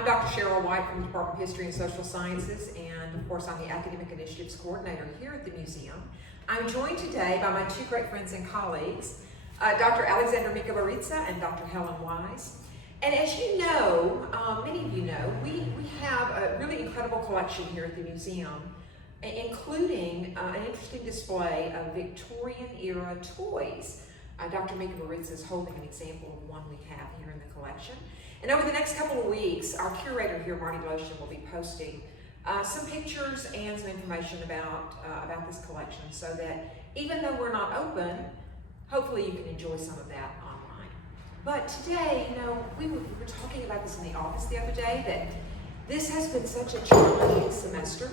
I'm Dr. Cheryl White from the Department of History and Social Sciences, and of course I'm the Academic Initiatives Coordinator here at the museum. I'm joined today by my two great friends and colleagues, Dr. Mikaberidze and Dr. Helen Wise. And as you know, many of you know, we have a really incredible collection here at the museum, including an interesting display of Victorian-era toys. Dr. Mikaberidze is holding an example of one we have here in the collection. And over the next couple of weeks, our curator here, Marty Lotion, will be posting some pictures and some information about this collection, so that even though we're not open, hopefully you can enjoy some of that online. But today, you know, we were talking about this in the office the other day, that this has been such a challenging semester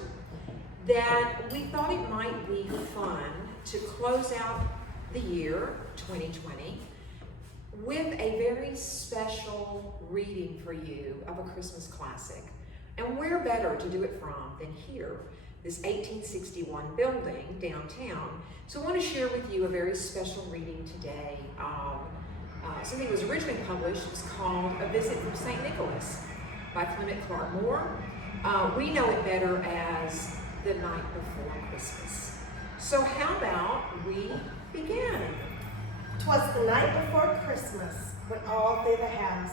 that we thought it might be fun to close out the year 2020 with a very special reading for you of a Christmas classic. And where better to do it from than here, this 1861 building downtown. So I want to share with you a very special reading today of something that was originally published. It's called A Visit from St. Nicholas by Clement Clarke Moore. We know it better as The Night Before Christmas. So how about we begin? 'Twas the night before Christmas, when all through the house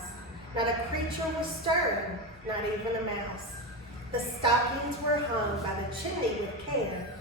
not a creature was stirring, not even a mouse. The stockings were hung by the chimney with care,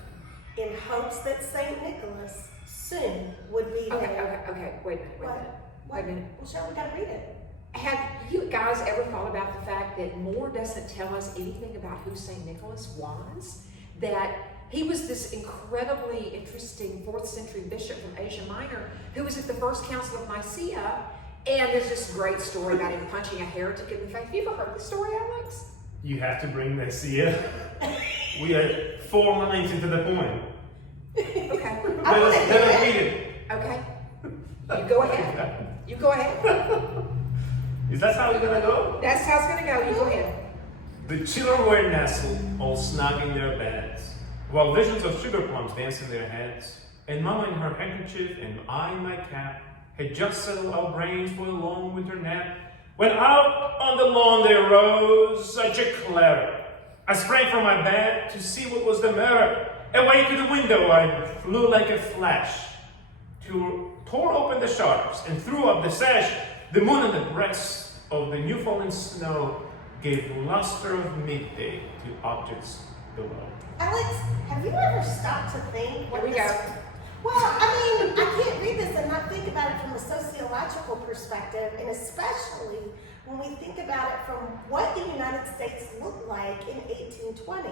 in hopes that St. Nicholas soon would be there. Okay, wait a minute. Well, Cheryl, we gotta read it. Have you guys ever thought about the fact that Moore doesn't tell us anything about who St. Nicholas was? That he was this incredibly interesting 4th century bishop from Asia Minor who was at the First Council of Nicaea, and there's this great story about him punching a heretic in the face. Have you ever heard this story, Alex? You have to bring Nicaea. We are 4 lines into the poem. Okay. Let us read it. Okay. You go ahead. You go ahead. Is that how it's gonna go? That's how it's gonna go. You go ahead. The children were nestled, all snug in their beds, while visions of sugar plums danced in their heads, and Mama in her handkerchief and I in my cap had just settled our brains for a long winter nap, when out on the lawn there rose such a clatter. I sprang from my bed to see what was the matter. Away to the window I flew like a flash, tore open the shutters and threw up the sash. The moon and the breast of the new fallen snow gave luster of midday to objects below. Alex, have you ever stopped to think what Here we go. Well, I mean, I can't read this and not think about it from a sociological perspective, and especially when we think about it from what the United States looked like in 1820.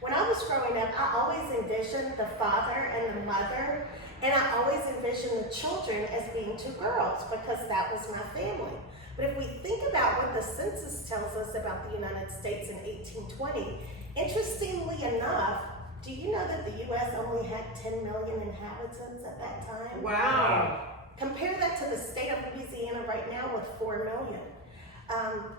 When I was growing up, I always envisioned the father and the mother, and I always envisioned the children as being 2 girls because that was my family. But if we think about what the census tells us about the United States in 1820, interestingly enough, do you know that the U.S. only had 10 million inhabitants at that time? Wow. Compare that to the state of Louisiana right now with 4 million.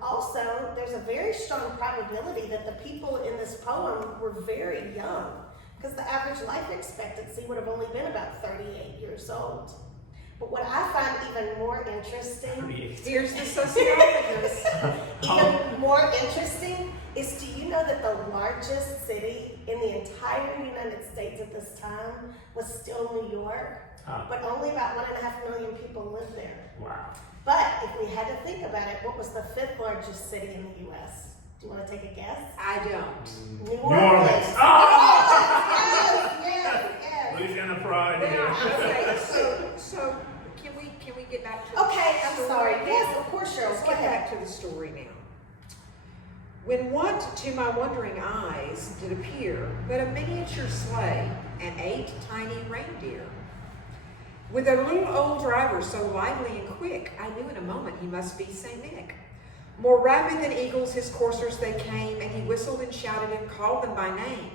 Also, there's a very strong probability that the people in this poem were very young, because the average life expectancy would have only been about 38 years old. But what I find even more interesting, Here's the sociologist. even more interesting, is do you know that the largest city in the entire United States at this time was still New York? But only about 1.5 million people lived there. Wow. But if we had to think about it, what was the 5th largest city in the U.S.? Do you want to take a guess? I don't. New Orleans. Orleans. Oh! Yes. Louisiana pride. Now, okay, so can we get back to Okay, I'm the sorry. story? Yes, of course, Cheryl. Let's Go get ahead. back to the story now. When what to my wondering eyes did appear but a miniature sleigh and 8 tiny reindeer, with a little old driver so lively and quick, I knew in a moment he must be Saint Nick. More rapid than eagles his coursers they came, and he whistled and shouted and called them by name.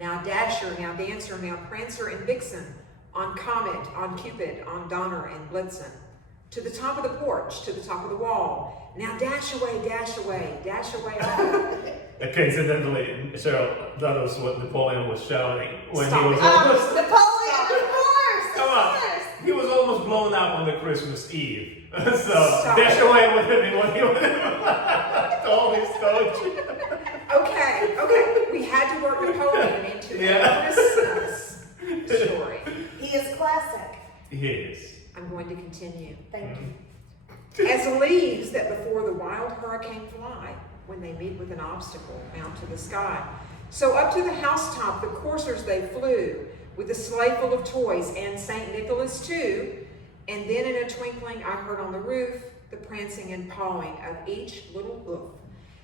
Now Dasher, now Dancer, now Prancer and Vixen, on Comet, on Cupid, on Donner and Blitzen. To the top of the porch, to the top of the wall. Now dash away, dash away, dash away all. Coincidentally, Cheryl, that was what Napoleon was shouting when Stop he was it. almost, Napoleon, of course. come on, he was almost blown up on the Christmas Eve. So Stop dash it. away with him what he would. told his coach. Okay. We had to work Napoleon into the Christmas story. He is classic. He is. I'm going to continue. Thank you. As leaves that before the wild hurricane fly, when they meet with an obstacle, mount to the sky. So up to the housetop the coursers they flew, with a sleigh full of toys, and St. Nicholas too. And then in a twinkling I heard on the roof the prancing and pawing of each little hoof.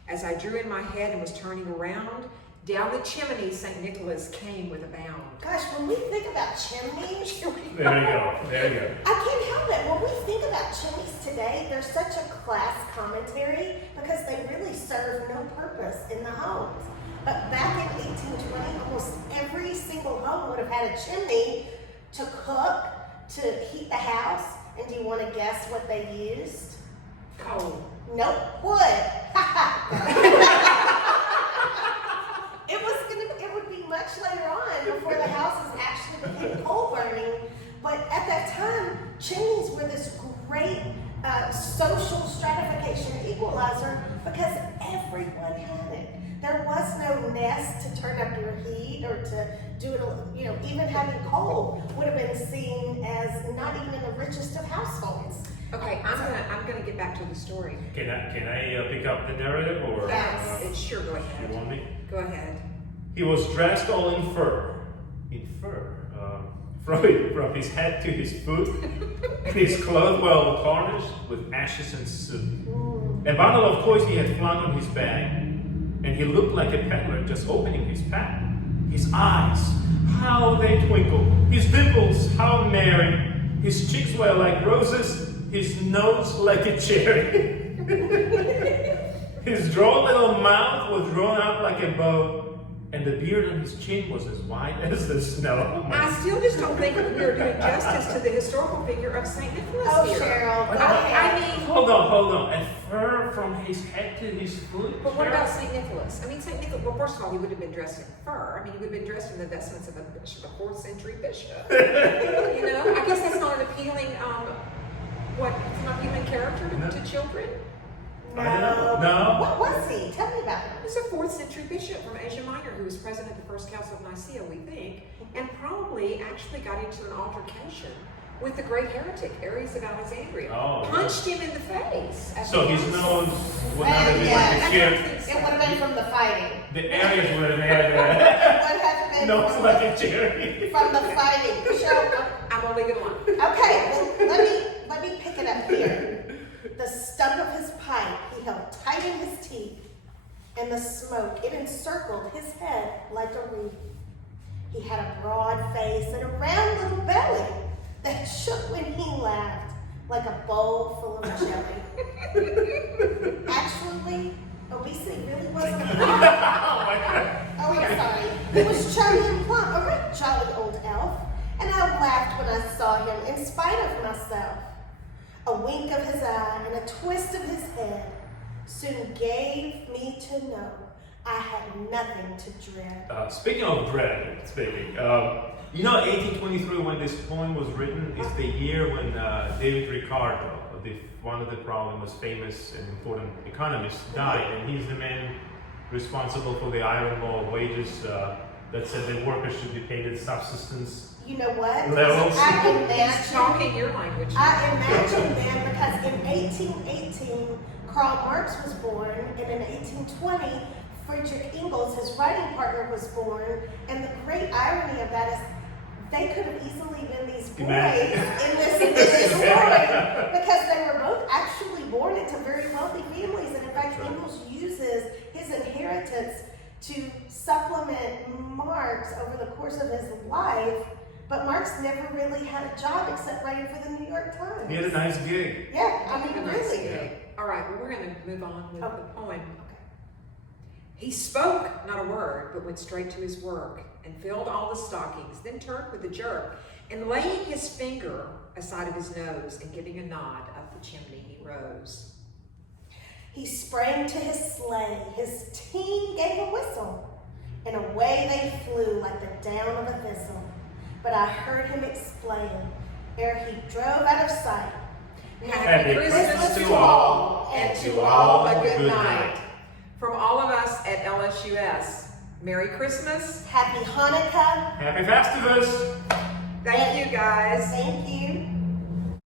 As I drew in my head and was turning around, down the chimney St. Nicholas came with a bound. Gosh, when we think about chimneys, There you go. There you go. I can't help it. When we think about chimneys today, they're such a class commentary because they really serve no purpose in the homes. But back in 1820, almost every single home would have had a chimney to cook, to heat the house. And do you want to guess what they used? Coal. Nope, wood. It would be much later on before the houses actually became coal burning. But at that time, chimneys were this great social stratification equalizer because everyone had it. There was no nest to turn up your heat or to do it, even having coal would have been seen as not even in the richest of households. Okay, I'm gonna get back to the story. Can I pick up the narrative or? Yes. Sure, go You ahead. want me? Go ahead. He was dressed all in fur. From his head to his foot, his clothes well tarnished with ashes and soot. A bundle of toys he had flung on his back, and he looked like a peddler just opening his pack. His eyes, how they twinkled, his dimples, how merry, his cheeks were like roses, his nose like a cherry. His droll little mouth was drawn out like a bow, and the beard on his chin was as white as the snow. I still just don't think we are doing justice to the historical figure of St. Nicholas Oh, here. Cheryl. I mean, Hold on. A fur from his head to his foot? but what about St. Nicholas? I mean, St. Nicholas, well, first of all, he would have been dressed in fur. I mean, he would have been dressed in the vestments of a 4th century bishop. I guess that's not an appealing, it's an appealing character to children. I don't know. No. What was he? Tell me about him. He was a 4th century bishop from Asia Minor who was present at the First Council of Nicaea, we think, and probably actually got into an altercation with the great heretic, Arius of Alexandria. Oh, Punched him in the face. So his nose would not have been Yeah. like a chair. It would have been from the fighting. The Aries would have had It would have been nose from, like a cherry. from the fighting. Cheryl, I'm gonna leave it alone. okay, well, let me pick it up here. The stump of his pipe he held tight in his teeth, and the smoke, it encircled his head like a wreath. He had a broad face and a round little belly that shook when he laughed like a bowl full of jelly. Actually, obesity really wasn't a problem. Oh, I'm sorry. He was chubby and plump, a right jolly old elf, and I laughed when I saw him in spite of myself. A wink of his eye and a twist of his head soon gave me to know I had nothing to dread. Speaking of dread, 1823 when this poem was written is the year when David Ricardo, one of the probably most famous and important economists, died, and he's the man responsible for the iron law of wages that said that workers should be paid at subsistence. You know what? Levels. I He's imagine talking your language. then because in 1818, Karl Marx was born, and in 1820, Friedrich Engels, his writing partner, was born. And the great irony of that is they could have easily been these boys in this story because they were both actually born into very wealthy families. And in fact, Engels uses his inheritance to supplement Marx over the course of his life. But Marx never really had a job except writing for the New York Times. He had a nice gig. Yeah, I mean, really. Yeah. All right, well, we're going to move on with Okay. the poem. He spoke not a word, but went straight to his work and filled all the stockings, then turned with a jerk, and laying his finger aside of his nose and giving a nod up the chimney, he rose. He sprang to his sleigh, his team gave a whistle, and away they flew like the down of a thistle. But I heard him explain, ere he drove out of sight, Happy Christmas to all, and to all a good night. From all of us at LSUS, Merry Christmas. Happy Hanukkah. Happy Festivus! Thank you, guys. Thank you.